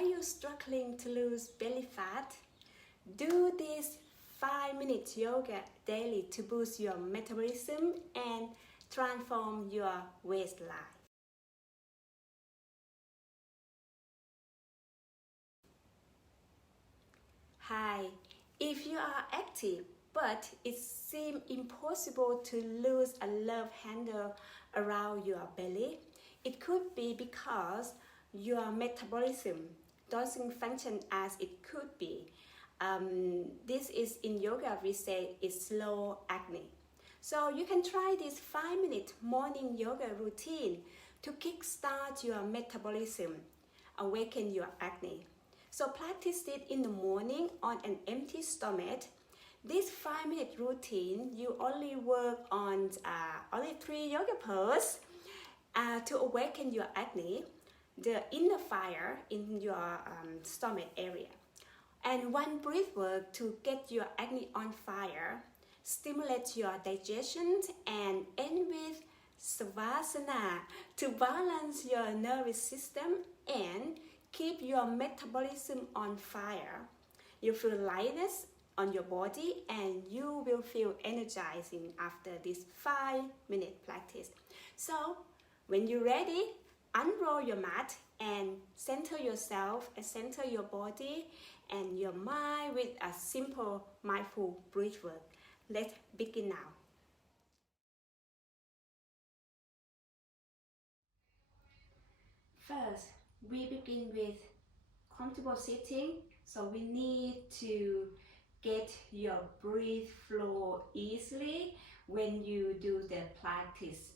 Are you struggling to lose belly fat? Do this 5-minute yoga daily to boost your metabolism and transform your waistline. Hi, if you are active but it seems impossible to lose a love handle around your belly, it could be because your metabolism doesn't function as it could be. This is in yoga we say it's slow Agni. So you can try this 5-minute morning yoga routine to kickstart your metabolism, awaken your Agni. So practice it in the morning on an empty stomach. This 5-minute routine, you only work on only 3 yoga poses to awaken your Agni, the inner fire in your stomach area. And 1 breath work to get your Agni on fire, stimulate your digestion, and end with Savasana to balance your nervous system and keep your metabolism on fire. You feel lightness on your body and you will feel energizing after this 5-minute practice. So when you're ready, unroll your mat and center yourself and center your body and your mind with a simple mindful breath work. Let's begin now. First, we begin with comfortable sitting. So we need to get your breath flow easily when you do the practice.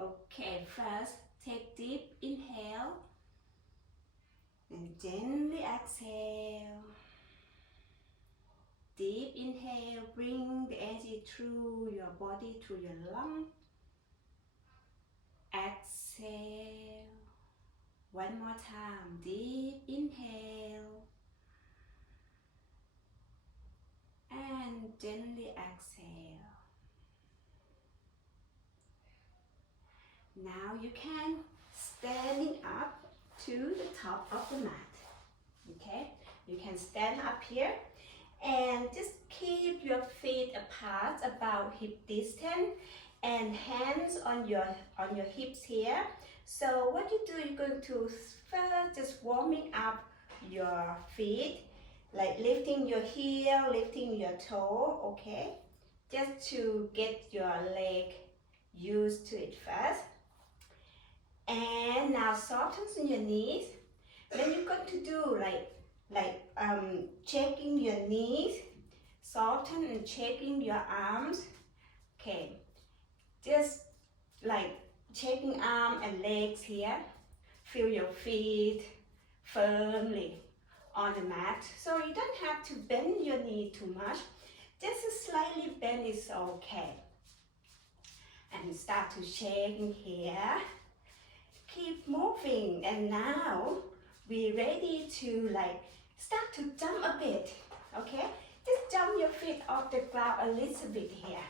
Okay, first take deep inhale and gently exhale. Deep inhale, bring the energy through your body, through your lung. Exhale. One more time, deep inhale. And gently exhale. Now you can standing up to the top of the mat. Okay, you can stand up here and just keep your feet apart about hip distance and hands on your hips here. So what you do, you're going to first just warming up your feet, like lifting your heel, lifting your toe, okay? Just to get your leg used to it first. And now soften your knees. Then you're going to do checking your knees, soften and checking your arms. Okay, just like checking arm and legs here. Feel your feet firmly on the mat. So you don't have to bend your knee too much. Just a slightly bend is okay. And start to shaking here. Keep moving, and now we're ready to start to jump a bit. Okay, just jump your feet off the ground a little bit here.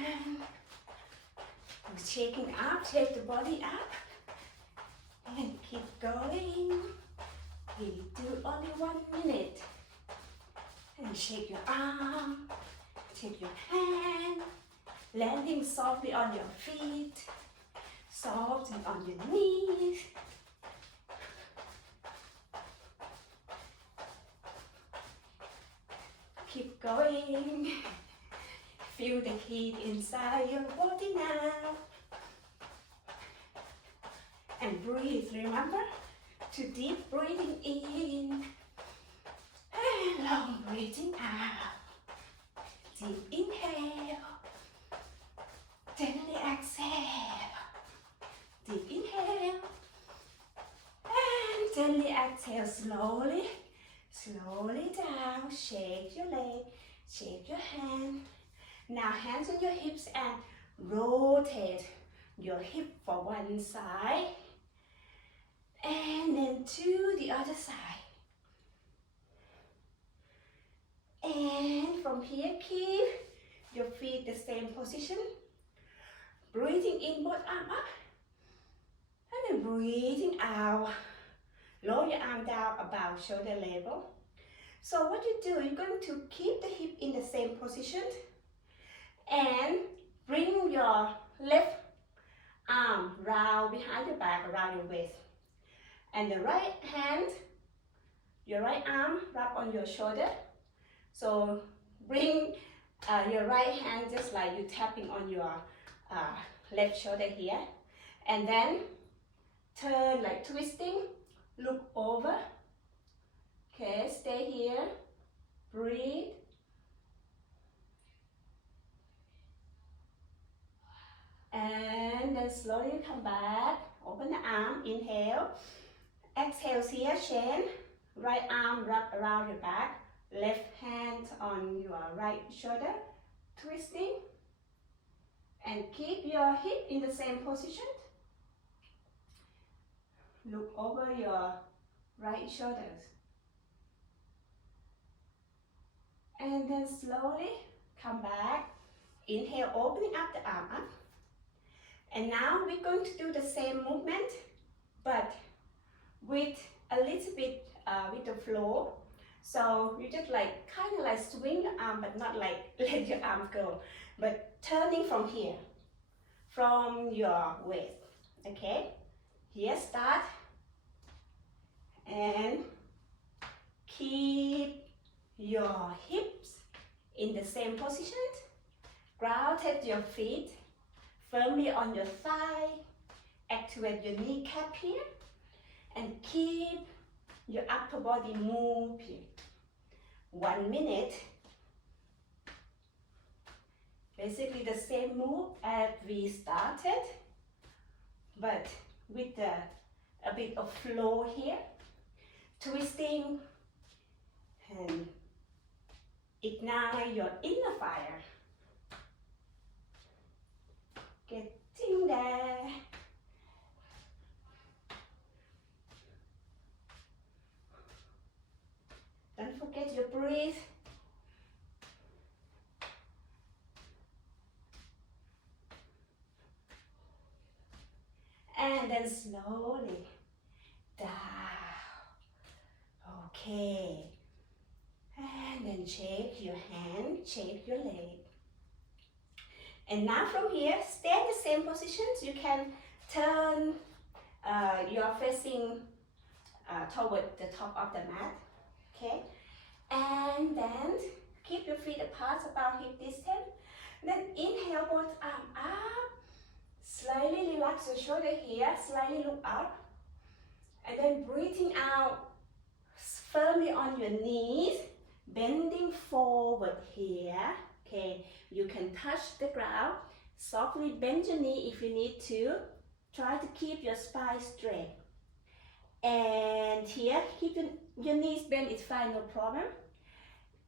And shaking up, shake the body up, and keep going. We do only 1 minute. And shake your arm, shake your hand, landing softly on your feet. Soft and on your knees. Keep going. Feel the heat inside your body now. And breathe, remember? To deep breathing in. And long breathing out. Deep inhale. Gently exhale. Deep inhale and gently exhale slowly, slowly down. Shake your leg, shake your hand. Now hands on your hips and rotate your hip for one side and then to the other side. And from here, keep your feet the same position. Breathing in, both arms up. And then breathing out, lower palm down about shoulder level. So what you do, you're going to keep the hip in the same position and bring your left arm round behind your back, around your waist. And the right hand, your right arm wrap on your shoulder. So bring your right hand just like you tapping on your left shoulder here. And then turn like twisting, look over. Okay, stay here, breathe. And then slowly come back, open the arm, inhale. Exhale here, chain. Right arm wrap around your back. Left hand on your right shoulder, twisting. And keep your hip in the same position. Look over your right shoulders. And then slowly come back. Inhale, opening up the arm up. And now we're going to do the same movement, but with a little bit with the flow. So you just like kind of like swing the arm, but not like let your arm go, but turning from here, from your waist. Okay, here start and keep your hips in the same position. Grounded your feet firmly on your thigh. Activate your kneecap here and keep your upper body moving. 1 minute. Basically the same move as we started, but with a bit of flow here. Twisting and ignite your inner fire. Getting there. Don't forget your breath. And then slowly down. Okay. And then shake your hand, shake your leg. And now from here, stay in the same positions. You can turn, you are facing toward the top of the mat. Okay. And then keep your feet apart about hip distance. Then inhale both arms up. Slightly relax your shoulder here, slightly look up. And then breathing out firmly on your knees, bending forward here. Okay, you can touch the ground. Softly bend your knee if you need to. Try to keep your spine straight. And here, keep your knees bent, it's fine, no problem.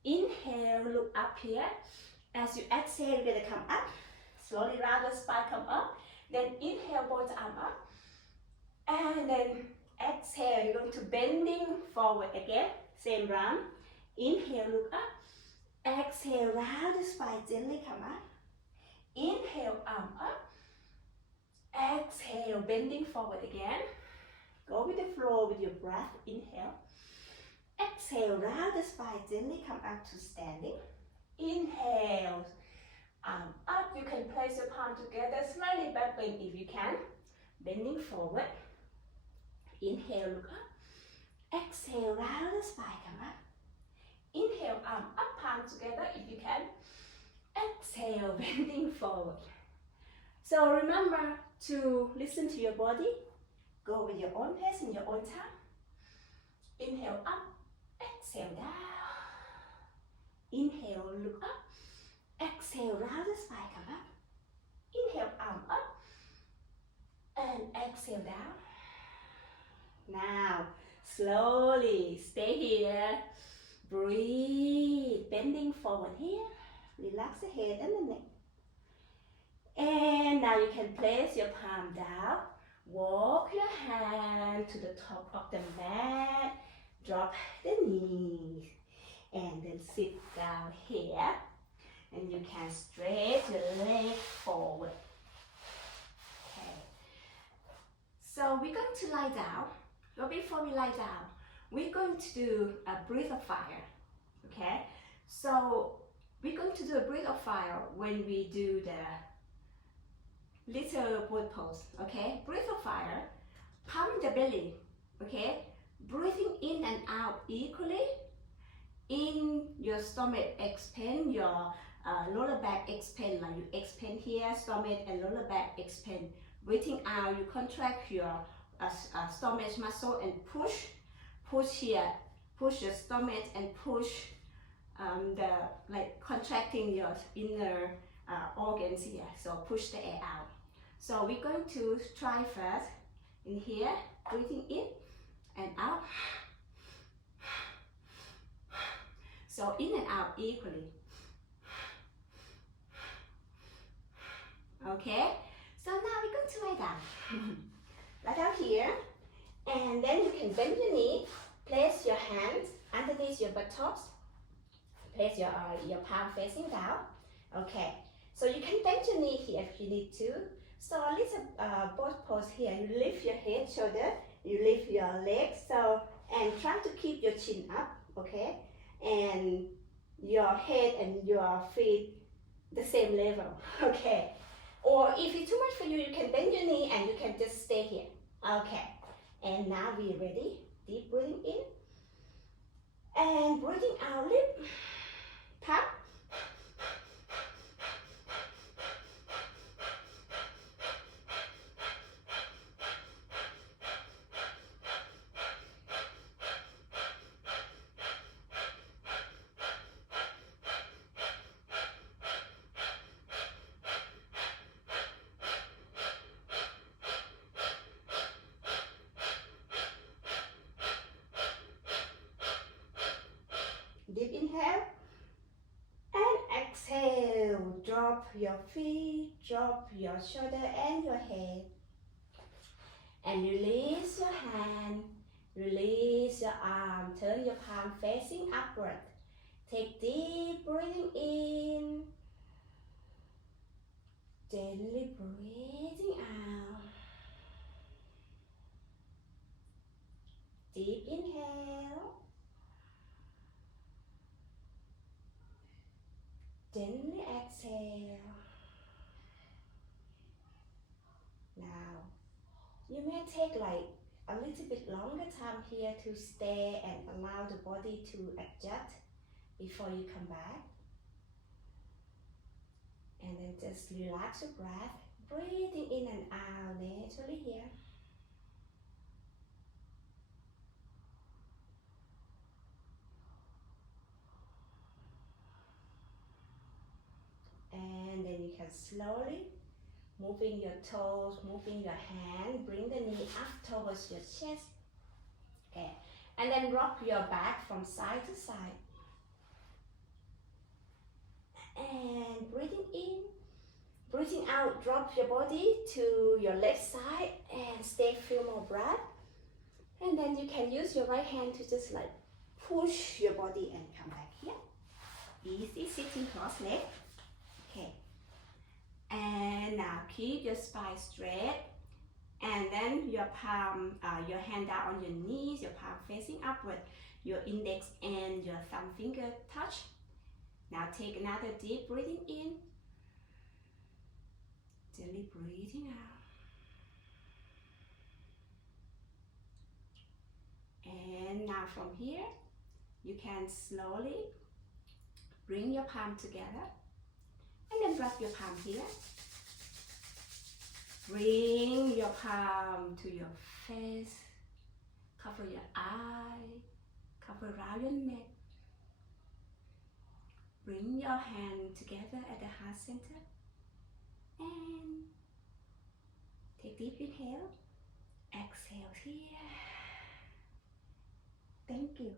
Inhale, look up here. As you exhale, you're gonna come up. Slowly round the spine, come up. Then inhale, both arms up. And then exhale, you're going to bending forward again. Same round. Inhale, look up. Exhale, round the spine, gently come up. Inhale, arm up. Exhale, bending forward again. Go with the flow with your breath. Inhale. Exhale, round the spine, gently come up to standing. Inhale, arm up. You can place your palm together, slightly back bend if you can. Bending forward. Inhale, look up. Exhale, round the spine, come up. Inhale, arm up, palm together if you can. Exhale, bending forward. So remember to listen to your body. Go with your own pace and your own time. Inhale up, exhale down. Inhale, look up. Exhale, round the spine, come up. Inhale, arm up. And exhale down. Now, slowly stay here. Breathe, bending forward here. Relax the head and the neck. And now you can place your palm down. Walk your hand to the top of the mat. Drop the knees. And then sit down here. And you can stretch your leg forward. Okay. So we're going to lie down. But before we lie down, we're going to do a breath of fire. Okay, so we're going to do a breath of fire when we do the little boat pose. Okay, breath of fire, pump the belly. Okay, breathing in and out equally. In your stomach, expand your lower back, expand, like you expand here, stomach and lower back expand. Breathing out, you contract your stomach muscle and push here, push your stomach and push like contracting your inner organs here. So push the air out. So we're going to try first in here, breathing in and out. So in and out equally. Okay, so now we're going to lie down. Lie down here, and then you can bend your knee, place your hands underneath your buttocks, place your palm facing down. Okay, so you can bend your knee here if you need to. So a little boat pose here. You lift your head, shoulder, you lift your legs. So, and try to keep your chin up. Okay, and your head and your feet the same level. Okay, or if it's too much for you, you can bend your knee and you can just stay here. Okay, and now we're ready. Deep breathing in and breathing out, lip, pump. Deep inhale and exhale. Drop your feet, drop your shoulder and your head. And release your hand, release your arm, turn your palm facing upward. Take deep breathing in, gently breathing out. Deep inhale. Gently exhale. Now, you may take like a little bit longer time here to stay and allow the body to adjust before you come back. And then just relax your breath, breathing in and out naturally here. And then you can slowly moving your toes, moving your hand, bring the knee up towards your chest. Okay, and then rock your back from side to side. And breathing in, breathing out, drop your body to your left side and stay a few more breaths. And then you can use your right hand to just like push your body and come back here. Easy, sitting cross leg. Okay. And now keep your spine straight. And then your palm, your hand down on your knees, your palm facing upward. Your index and your thumb finger touch. Now take another deep breathing in. Gently breathing out. And now from here, you can slowly bring your palm together and then wrap your palm here. Bring your palm to your face, cover your eye, cover around your neck. Bring your hand together at the heart center and take deep inhale, exhale here. Thank you.